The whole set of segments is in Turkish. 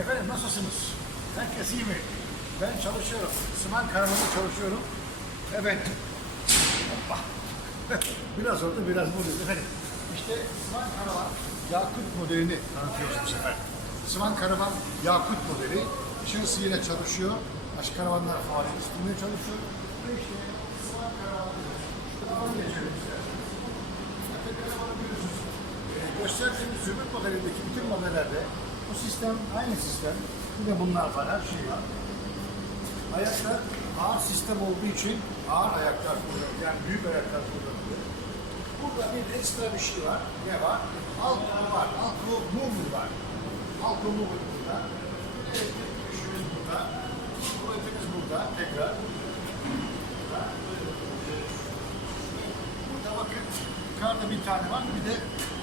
Efendim nasılsınız? Herkes iyi mi? Ben çalışıyorum. Sıman karavanında çalışıyorum. Hoppa. biraz orada biraz burada. Efendim. İşte Sıman Karavan Yakut modelini tanıtıyoruz bu sefer. Sıman Karavan Yakut modeli. Işığı ile çalışıyor. Başka karavanlar faaliyet üstünde çalışıyor. Ve işte Sıman Karavan Karavan geçiyor biliyorsunuz. Ee, gösterdiğimiz zümrüt modelindeki bütün modellerde bu sistem aynı sistem. Bir de bunlar var, her şey var. Ayaklar ağır sistem olduğu için ağır ayaklar kullanılıyor. Yani büyük ayaklar kullanılıyor. Burada bir ekstra bir şey var. Ne var? Alt var. Alt kolu var. Alt kolu burada. Elektrik düşüyoruz burada. Kuvvetimiz burada. Tekrar. Burada. Burada bakın yukarıda bir tane var. Bir de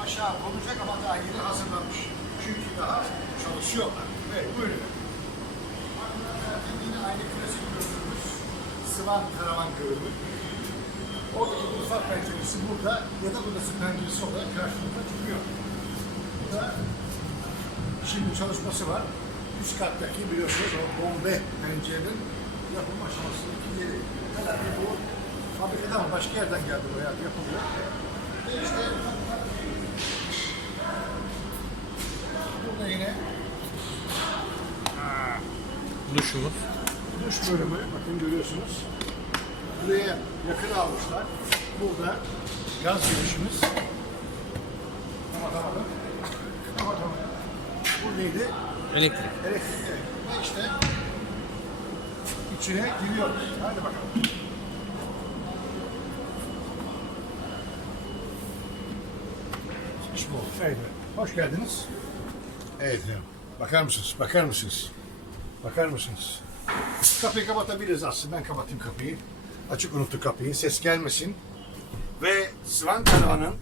aşağı konacak ama daha yeni hazırlanmış. Çünkü daha çalışıyorlar. Evet buyurun. Yine aynı klasik gördüğümüz Sıvan karavan görünümü. Oradaki mutfak penceresi burada ya da burası penceresi olarak karşımıza çıkıyor. Burada şimdi çalışması var. Üst kattaki biliyorsunuz o bombe pencerenin yapım aşamasındaki yeri. Herhalde bu fabrikadan başka yerden geldi buraya yapılıyor. Ve işte burada yine Duşumuz. duş bölümü bakın görüyorsunuz. Buraya yakın almışlar. Burada gaz girişimiz. Kapatamadım. Kapatamadım. Bu neydi? Elektrik. Elektrik. evet. Ve işte içine giriyor. Hadi bakalım. Evet. Hoş geldiniz. Evet. Bakar mısınız? Bakar mısınız? Bakar mısınız? Kapıyı kapatabiliriz aslında. Ben kapatayım kapıyı. Açık unuttuk kapıyı. Ses gelmesin. Ve Svan Karavan'ın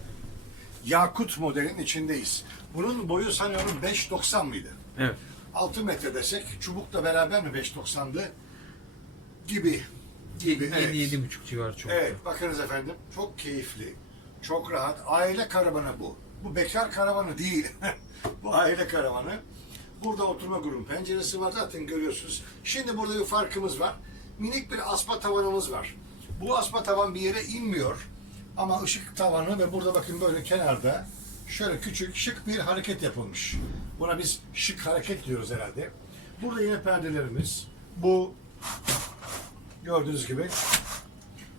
Yakut modelin içindeyiz. Bunun boyu sanıyorum 5.90 mıydı? Evet. 6 metre desek çubukla beraber mi 5.90'dı? Gibi. Gibi. evet. 7-7,5 civarı çok. Evet bakınız efendim çok keyifli, çok rahat. Aile karavanı bu. Bu bekar karavanı değil. bu aile karavanı. Burada oturma grubu penceresi var zaten görüyorsunuz. Şimdi burada bir farkımız var. Minik bir asma tavanımız var. Bu asma tavan bir yere inmiyor. Ama ışık tavanı ve burada bakın böyle kenarda şöyle küçük şık bir hareket yapılmış. Buna biz şık hareket diyoruz herhalde. Burada yine perdelerimiz. Bu gördüğünüz gibi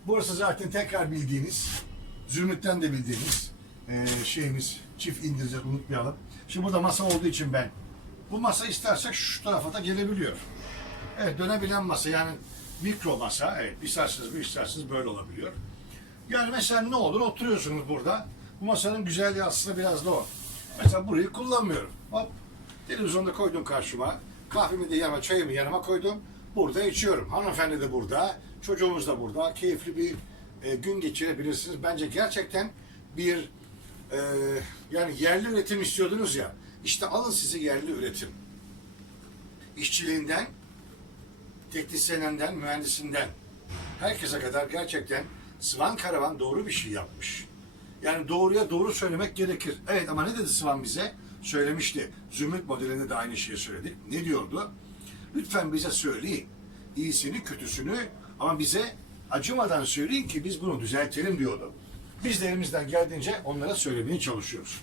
Burası zaten tekrar bildiğiniz, Zümrüt'ten de bildiğiniz eee, şeyimiz, çift indireceğiz unutmayalım. Şimdi burada masa olduğu için ben, bu masa istersek şu tarafa da gelebiliyor. Evet dönebilen masa yani mikro masa, evet isterseniz bir isterseniz böyle olabiliyor. Yani mesela ne olur oturuyorsunuz burada, bu masanın güzelliği aslında biraz da o. Mesela burayı kullanmıyorum. Hop, televizyonda koydum karşıma, kahvemi de yanıma, çayımı yanıma koydum. Burada içiyorum. Hanımefendi de burada, çocuğumuz da burada. Keyifli bir e, gün geçirebilirsiniz. Bence gerçekten bir e, yani yerli üretim istiyordunuz ya. İşte alın sizi yerli üretim. İşçiliğinden, teknisyeninden, mühendisinden herkese kadar gerçekten Svan Karavan doğru bir şey yapmış. Yani doğruya doğru söylemek gerekir. Evet ama ne dedi Svan bize? Söylemişti. Zümrüt modelinde de aynı şeyi söyledik. Ne diyordu? Lütfen bize söyleyin. İyisini, kötüsünü ama bize acımadan söyleyin ki biz bunu düzeltelim diyordu. Biz de elimizden geldiğince onlara söylemeye çalışıyoruz.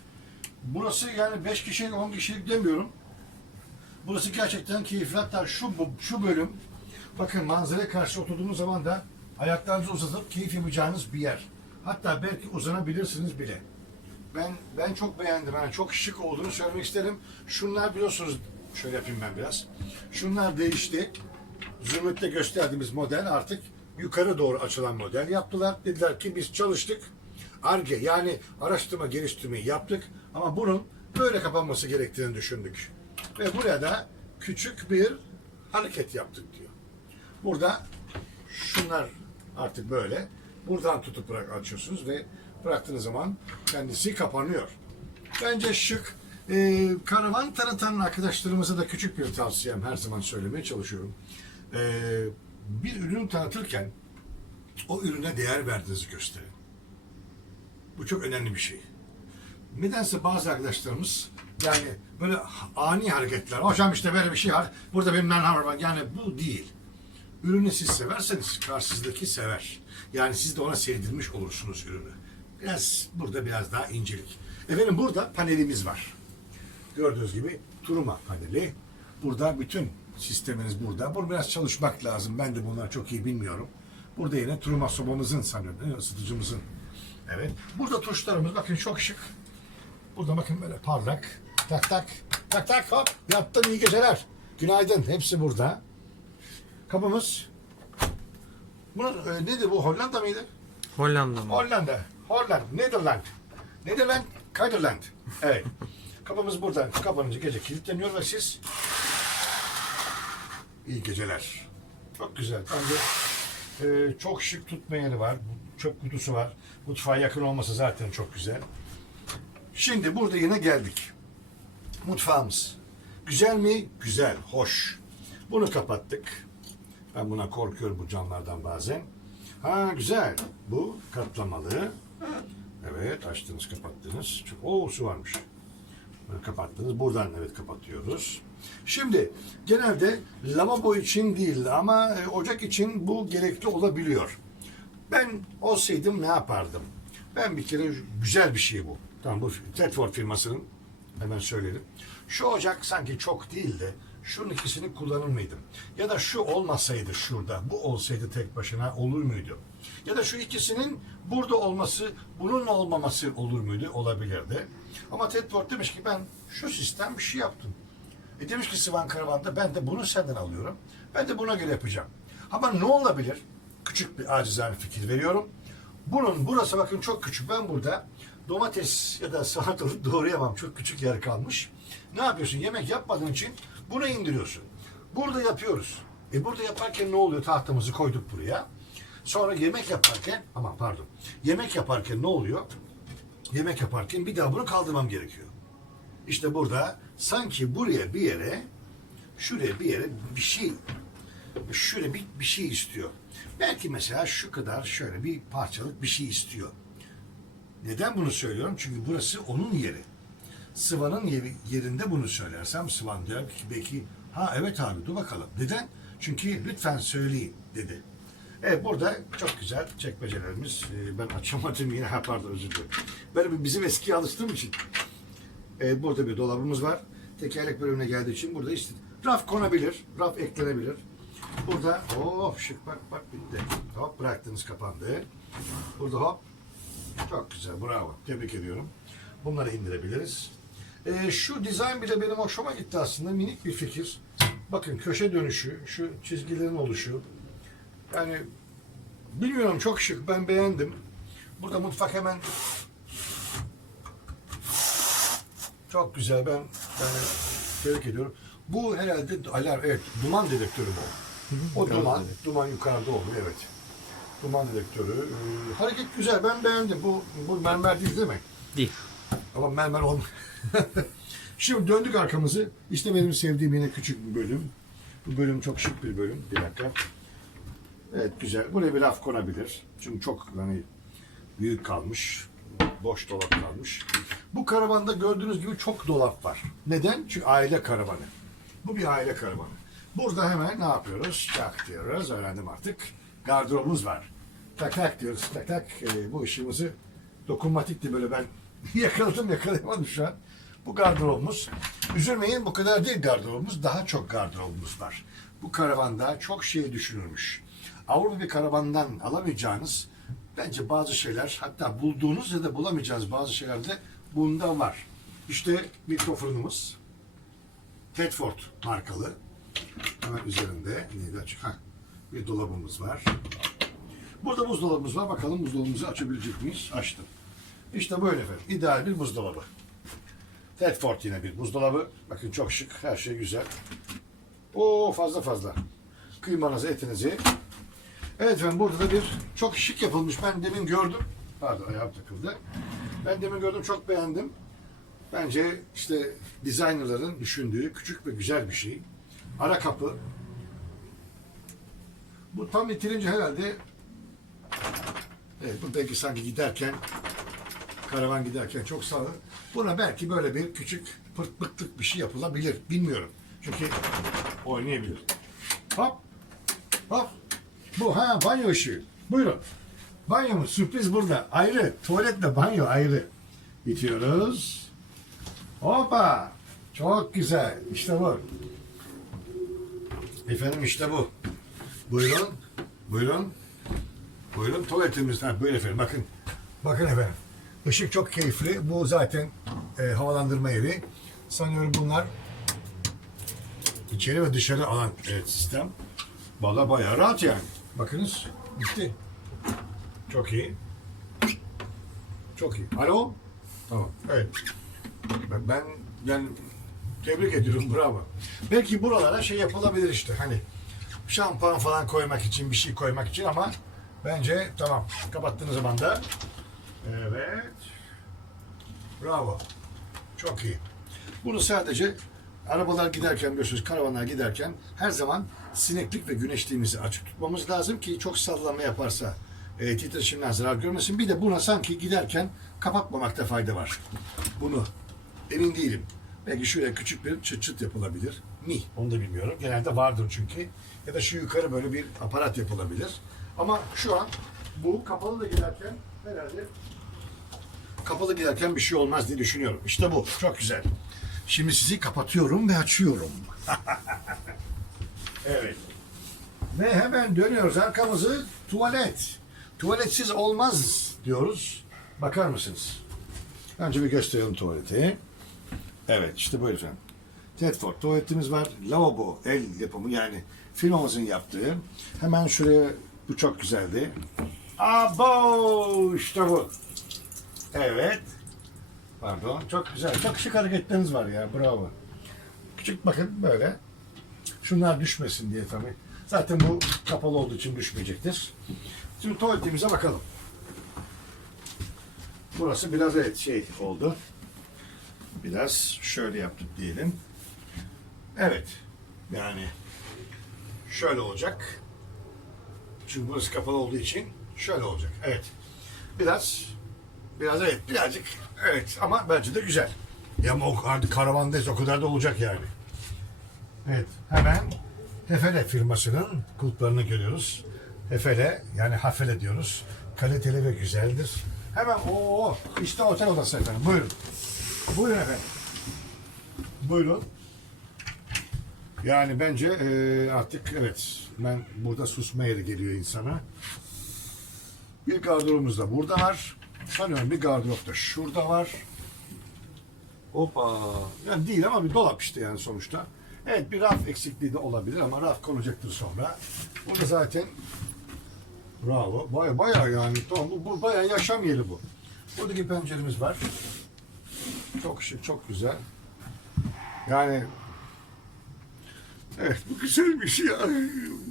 Burası yani 5 kişilik, 10 kişilik demiyorum. Burası gerçekten keyifli. Hatta şu, şu bölüm, bakın manzaraya karşı oturduğunuz zaman da ayaklarınızı uzatıp keyif yapacağınız bir yer. Hatta belki uzanabilirsiniz bile. Ben ben çok beğendim. Yani çok şık olduğunu söylemek isterim. Şunlar biliyorsunuz, şöyle yapayım ben biraz. Şunlar değişti. Zümrüt'te gösterdiğimiz model artık yukarı doğru açılan model yaptılar. Dediler ki biz çalıştık. ARGE yani araştırma geliştirmeyi yaptık ama bunun böyle kapanması gerektiğini düşündük. Ve buraya da küçük bir hareket yaptık diyor. Burada şunlar artık böyle. Buradan tutup bırak açıyorsunuz ve bıraktığınız zaman kendisi kapanıyor. Bence şık. Ee, karavan tanıtan arkadaşlarımıza da küçük bir tavsiyem her zaman söylemeye çalışıyorum. Ee, bir ürün tanıtırken o ürüne değer verdiğinizi gösterin. Bu çok önemli bir şey. Nedense bazı arkadaşlarımız Yani böyle ani hareketler. Hocam işte böyle bir şey var. Burada bir menhar var. Yani bu değil. Ürünü siz severseniz karşınızdaki sever. Yani siz de ona sevdirmiş olursunuz ürünü. Biraz burada biraz daha incelik. Efendim burada panelimiz var. Gördüğünüz gibi turuma paneli. Burada bütün sisteminiz burada. Bunu biraz çalışmak lazım. Ben de bunları çok iyi bilmiyorum. Burada yine turuma sobamızın sanıyorum. ısıtıcımızın. Evet. Burada tuşlarımız bakın çok şık. Burada bakın böyle parlak. Tak tak. Tak tak hop. Yattın iyi geceler. Günaydın. Hepsi burada. Kapımız. Bunun e, nedir bu? Hollanda mıydı? Hollanda mı? Hollanda. Hollanda. Nederland. Nederland. Kaiderland. Evet. Kapımız buradan kapanınca gece kilitleniyor ve siz iyi geceler. Çok güzel. Bence e, çok şık tutma yeri var. Çöp kutusu var. Mutfağa yakın olması zaten çok güzel. Şimdi burada yine geldik. Mutfağımız. Güzel mi? Güzel, hoş. Bunu kapattık. Ben buna korkuyorum bu camlardan bazen. Ha güzel. Bu katlamalı. Evet açtınız kapattınız. Çok, Oo su varmış. Kapattınız. Buradan evet kapatıyoruz. Şimdi genelde lavabo için değil ama e, ocak için bu gerekli olabiliyor. Ben olsaydım ne yapardım? Ben bir kere güzel bir şey bu. Tamam bu Tedford firmasının hemen söyleyelim. Şu ocak sanki çok değil de şunun ikisini kullanır mıydım? Ya da şu olmasaydı şurada, bu olsaydı tek başına olur muydu? Ya da şu ikisinin burada olması, bunun olmaması olur muydu? Olabilirdi. Ama Tedford demiş ki ben şu sistem bir şey yaptım. E demiş ki Sivan Karavan'da ben de bunu senden alıyorum. Ben de buna göre yapacağım. Ama ne olabilir? Küçük bir acizane fikir veriyorum. Bunun burası bakın çok küçük. Ben burada domates ya da salatalık doğrayamam. Çok küçük yer kalmış. Ne yapıyorsun? Yemek yapmadığın için bunu indiriyorsun. Burada yapıyoruz. E burada yaparken ne oluyor? Tahtamızı koyduk buraya. Sonra yemek yaparken, ama pardon. Yemek yaparken ne oluyor? Yemek yaparken bir daha bunu kaldırmam gerekiyor. İşte burada sanki buraya bir yere, şuraya bir yere bir şey, şöyle bir, bir şey istiyor. Belki mesela şu kadar şöyle bir parçalık bir şey istiyor. Neden bunu söylüyorum? Çünkü burası onun yeri. Sıvanın yeri- yerinde bunu söylersem Sıvan diyor ki belki ha evet abi dur bakalım. Neden? Çünkü lütfen söyleyin dedi. Evet burada çok güzel çekmecelerimiz. Ee, ben açamadım yine ha pardon özür dilerim. Böyle bizim eskiye alıştığım için. Ee, burada bir dolabımız var. Tekerlek bölümüne geldiği için burada işte raf konabilir, raf eklenebilir. Burada oh şık bak bak bitti. Hop bıraktınız kapandı. Burada hop çok güzel bravo tebrik ediyorum. Bunları indirebiliriz. Ee, şu dizayn bile benim hoşuma gitti aslında minik bir fikir. Bakın köşe dönüşü, şu çizgilerin oluşu. Yani bilmiyorum çok şık ben beğendim. Burada mutfak hemen çok güzel ben yani tebrik ediyorum. Bu herhalde alarm evet duman dedektörü bu. O duman, duman yukarıda oluyor evet. Duman dedektörü. Ee, hareket güzel ben beğendim. Bu bu mermer değil değil mi? Değil. Ama mermer olmuyor. Şimdi döndük arkamızı. İşte benim sevdiğim yine küçük bir bölüm. Bu bölüm çok şık bir bölüm. Bir dakika. Evet güzel. Buraya bir raf konabilir. Çünkü çok hani büyük kalmış. Boş dolap kalmış. Bu karavanda gördüğünüz gibi çok dolap var. Neden? Çünkü aile karavanı. Bu bir aile karavanı. Burada hemen ne yapıyoruz? Tak diyoruz. Öğrendim artık. Gardırobumuz var. Tak tak diyoruz. Tak tak. Ee, bu ışığımızı dokunmatikti böyle ben yakaladım yakalayamadım şu an. Bu gardırobumuz. Üzülmeyin bu kadar değil gardırobumuz. Daha çok gardırobumuz var. Bu karavanda çok şey düşünülmüş. Avrupa bir karavandan alamayacağınız bence bazı şeyler hatta bulduğunuz ya da bulamayacağınız bazı şeyler de bunda var. İşte mikrofronumuz. Tedford markalı. Hemen üzerinde neydi açık? Ha, bir dolabımız var. Burada buzdolabımız var. Bakalım buzdolabımızı açabilecek miyiz? Açtım. İşte böyle efendim. İdeal bir buzdolabı. Tedford yine bir buzdolabı. Bakın çok şık. Her şey güzel. Oo fazla fazla. Kıymanızı, etinizi. Evet efendim burada da bir çok şık yapılmış. Ben demin gördüm. Pardon ayağım takıldı. Ben demin gördüm çok beğendim. Bence işte designerların düşündüğü küçük ve güzel bir şey. Ara kapı. Bu tam bitirince herhalde Evet, bu belki sanki giderken karavan giderken çok sağlı. Buna belki böyle bir küçük pırt bir şey yapılabilir. Bilmiyorum. Çünkü oynayabilir. Hop. Hop. Bu ha banyo ışığı. Buyurun. Banyomuz sürpriz burada. Ayrı. Tuvaletle banyo ayrı. Bitiyoruz. Hoppa. Çok güzel. İşte bu. Efendim işte bu. Buyurun. Buyurun. Buyurun tuvaletimiz. Ha, buyurun efendim bakın. Bakın efendim. Işık çok keyifli. Bu zaten e, havalandırma yeri. Sanıyorum bunlar içeri ve dışarı alan evet, sistem. Valla bayağı rahat yani. Bakınız. Bitti. Çok iyi. Çok iyi. Alo? Tamam. Evet. Ben, ben yani tebrik ediyorum. Bravo. Belki buralara şey yapılabilir işte. Hani şampuan falan koymak için, bir şey koymak için ama bence tamam. Kapattığınız zaman da evet. Bravo. Çok iyi. Bunu sadece arabalar giderken biliyorsunuz karavanlar giderken her zaman sineklik ve güneşliğimizi açık tutmamız lazım ki çok sallama yaparsa e, titreşimden zarar görmesin. Bir de buna sanki giderken kapatmamakta fayda var. Bunu emin değilim. Belki şöyle küçük bir çıt çıt yapılabilir. Mi? Onu da bilmiyorum. Genelde vardır çünkü. Ya da şu yukarı böyle bir aparat yapılabilir. Ama şu an bu kapalı da giderken herhalde kapalı giderken bir şey olmaz diye düşünüyorum. İşte bu. Çok güzel. Şimdi sizi kapatıyorum ve açıyorum. evet. Ve hemen dönüyoruz arkamızı tuvalet. Tuvaletsiz olmaz diyoruz. Bakar mısınız? Önce bir gösterelim tuvaleti. Evet işte buyurun efendim. Tedford tuvaletimiz var. Lavabo el yapımı yani firmamızın yaptığı. Hemen şuraya bu çok güzeldi. Abo işte bu. Evet. Pardon. Çok güzel. Çok şık hareketleriniz var ya. Bravo. Küçük bakın böyle. Şunlar düşmesin diye tabii. Zaten bu kapalı olduğu için düşmeyecektir. Şimdi tuvaletimize bakalım. Burası biraz evet şey oldu. Biraz şöyle yaptık diyelim. Evet. Yani şöyle olacak. Çünkü burası kapalı olduğu için şöyle olacak. Evet. Biraz biraz evet birazcık evet ama bence de güzel. Ya ama o kadar karavandayız o kadar da olacak yani. Evet hemen Hefele firmasının kulplarını görüyoruz. Hefele yani Hafele diyoruz. Kaliteli ve güzeldir. Hemen o işte otel odası efendim. Buyurun. Buyurun efendim. Buyurun. Yani bence eee, artık evet ben burada susma yeri geliyor insana. Bir gardırobumuz da burada var. Sanıyorum bir gardırop da şurada var. Hoppa. Yani değil ama bir dolap işte yani sonuçta. Evet bir raf eksikliği de olabilir ama raf konacaktır sonra. Burada zaten bravo. Baya baya yani tamam bu, bu baya yaşam yeri bu. Buradaki penceremiz var. Çok şık, çok güzel. Yani evet bu güzelmiş ya.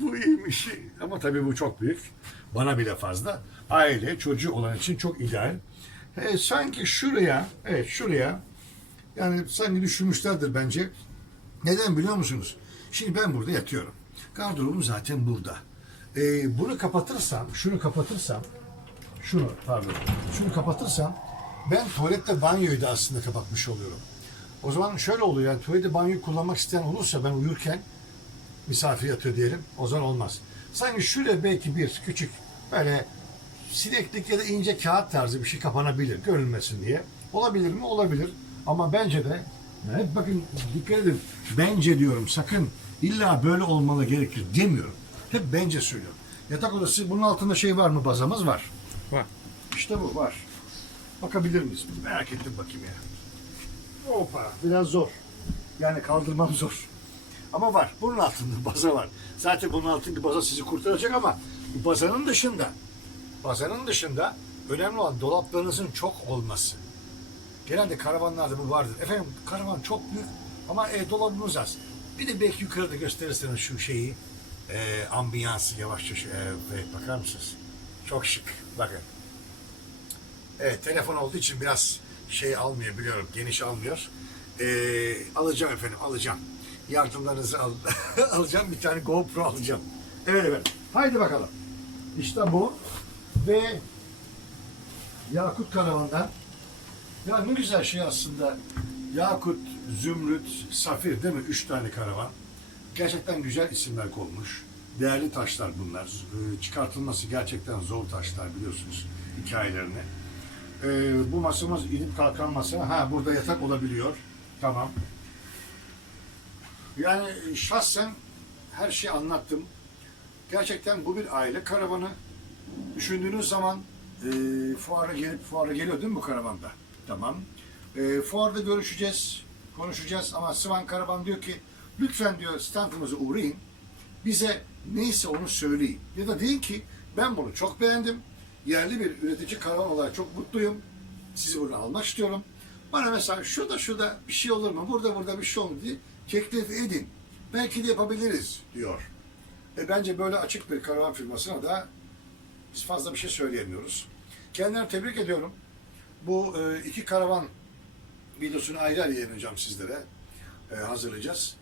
Bu iyiymiş. Ama tabii bu çok büyük. Bana bile fazla. Aile, çocuğu olan için çok ideal. E, sanki şuraya, evet şuraya yani sanki düşünmüşlerdir bence. Neden biliyor musunuz? Şimdi ben burada yatıyorum. Gardırobum zaten burada. E, bunu kapatırsam, şunu kapatırsam, şunu pardon, şunu kapatırsam ben tuvaletle banyoyu da aslında kapatmış oluyorum. O zaman şöyle oluyor yani tuvalette banyoyu kullanmak isteyen olursa ben uyurken misafir yatıyor diyelim o zaman olmaz. Sanki şuraya belki bir küçük böyle sineklik ya da ince kağıt tarzı bir şey kapanabilir görünmesin diye. Olabilir mi? Olabilir. Ama bence de evet bakın dikkat edin. Bence diyorum sakın illa böyle olmalı gerekir demiyorum. Hep bence söylüyorum. Yatak odası bunun altında şey var mı? Bazamız var. Var. İşte bu var. Bakabilir miyiz? Merak ettim bakayım ya. Hoppa biraz zor. Yani kaldırmam zor. Ama var. Bunun altında baza var. Zaten bunun altındaki baza sizi kurtaracak ama bazanın dışında bazanın dışında önemli olan dolaplarınızın çok olması. Genelde karavanlarda bu vardır. Efendim karavan çok büyük ama e, dolabımız az. Bir de belki yukarıda gösterirseniz şu şeyi e, ambiyansı yavaşça e, bakar mısınız? Çok şık. Bakın. Evet telefon olduğu için biraz şey almıyor biliyorum geniş almıyor. Ee, alacağım efendim alacağım. Yardımlarınızı al alacağım bir tane GoPro alacağım. Evet efendim. Haydi bakalım. İşte bu ve Yakut Karavan'dan ya ne güzel şey aslında Yakut, Zümrüt, Safir değil mi? Üç tane karavan. Gerçekten güzel isimler konmuş. Değerli taşlar bunlar. Ee, Çıkartılması gerçekten zor taşlar biliyorsunuz hikayelerini. Ee, bu masamız inip kalkan masa. Ha burada yatak olabiliyor. Tamam. Yani şahsen her şeyi anlattım. Gerçekten bu bir aile karavanı. Düşündüğünüz zaman e, fuara gelip fuara geliyor değil mi bu karavanda? Tamam. E, fuarda görüşeceğiz, konuşacağız ama Sıvan Karavan diyor ki lütfen diyor standımıza uğrayın. Bize neyse onu söyleyin. Ya da deyin ki ben bunu çok beğendim. Yerli bir üretici karavan olarak çok mutluyum. Sizi buradan almak istiyorum. Bana mesela şurada şurada bir şey olur mu? Burada burada bir şey olur mu diye teklif edin. Belki de yapabiliriz diyor. E bence böyle açık bir karavan firmasına da biz fazla bir şey söyleyemiyoruz. Kendilerini tebrik ediyorum. Bu e, iki karavan videosunu ayrı ayrı yayınlayacağım sizlere. E, hazırlayacağız.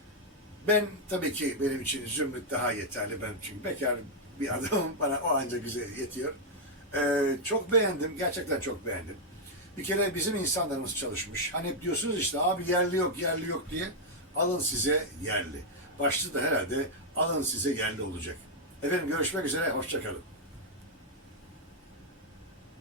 Ben tabii ki benim için Zümrüt daha yeterli. Ben çünkü bekar bir adamım. Bana o ancak güzel yetiyor. E, çok beğendim. Gerçekten çok beğendim. Bir kere bizim insanlarımız çalışmış. Hani hep diyorsunuz işte abi yerli yok, yerli yok diye. Alın size yerli. Başlığı da herhalde alın size yerli olacak. Efendim görüşmek üzere. Hoşçakalın.